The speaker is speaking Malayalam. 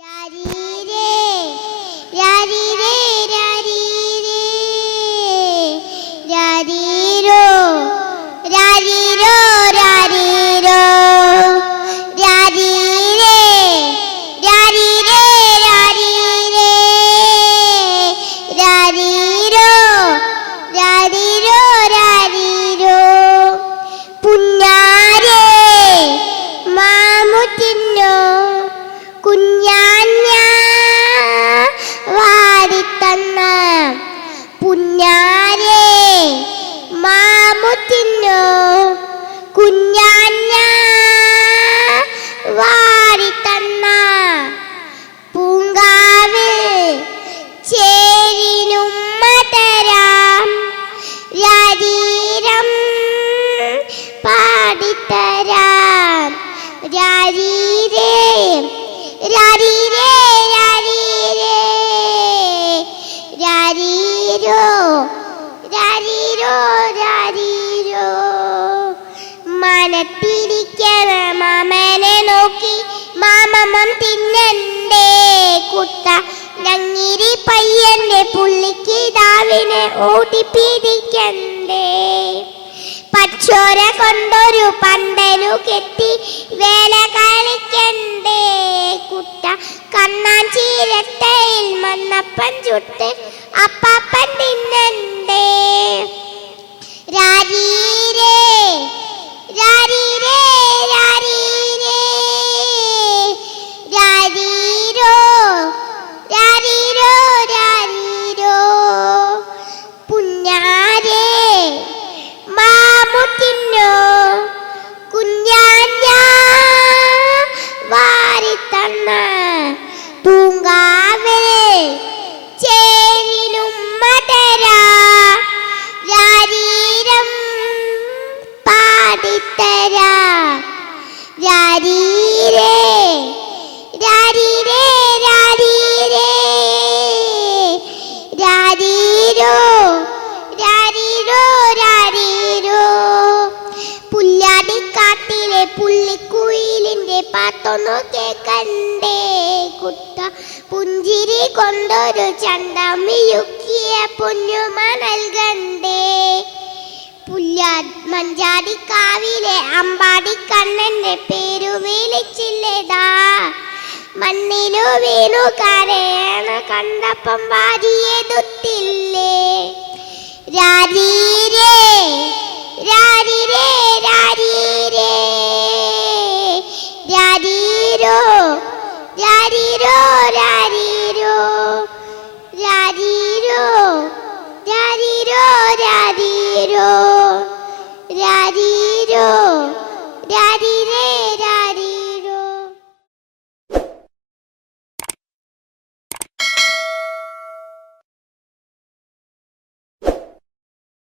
രാരീരേ, പുന്നാരേ മാമുറ്റിന്നോ കുഞ്ഞാഞ്ഞ? വാടിത്തന്ന പൂങ്കാവ് ചേരിനും മതരാം രാരീരം പാടിത്തരാം. രാരീരേ മനത്തിരിക്കണ മാമനെ നോക്കി. മാമമം തിന്നണ്ടേ കുട്ട. ഞങ്ങിരി പയ്യന്റെ പുള്ളിക്ക് ദാവിനെ ഓടിപ്പിടിക്കണ്ടേ. പച്ചോര കൊണ്ടൊരു പന്തലു കെട്ടി വേല കളിക്കണ്ടേ കുട്ട. കണ്ണാൻ ചീരട്ടയിൽ മണ്ണപ്പൻ ചുട്ട് അപ്പാപ്പൻ തിന്നണ്ടേ വാരിത്തന്ന പൂങ്കാവേ ചേരിനും മതരാ രാരീരം പാടിത്തര. രാരീരേ രാരീരേ രാരീരേ രാരീരോ രാരീരോ രാരീരോ. പുല്ലാടിക്കാട്ടിലെ പുള്ളിക്കുയിലിന്റെ പാട്ടൊന്നു കേക്കണ്ടേ. കുട്ട പുഞ്ചിരി കൊണ്ടൊരു ചണ്ടമിയുക്കിയ പൊന്നുമ നൽകണ്ടേ. പുല്ലാ മഞ്ചാടിക്കാവിലെ അമ്പാടി കണ്ണന്റെ പേരു വിളിച്ചില്ലേതാ. മണ്ണിലു വീണു കരയണ കണ്ടപ്പം വാരിയെടുത്തില്ലേ രാരീരോ രാരീരോ രാ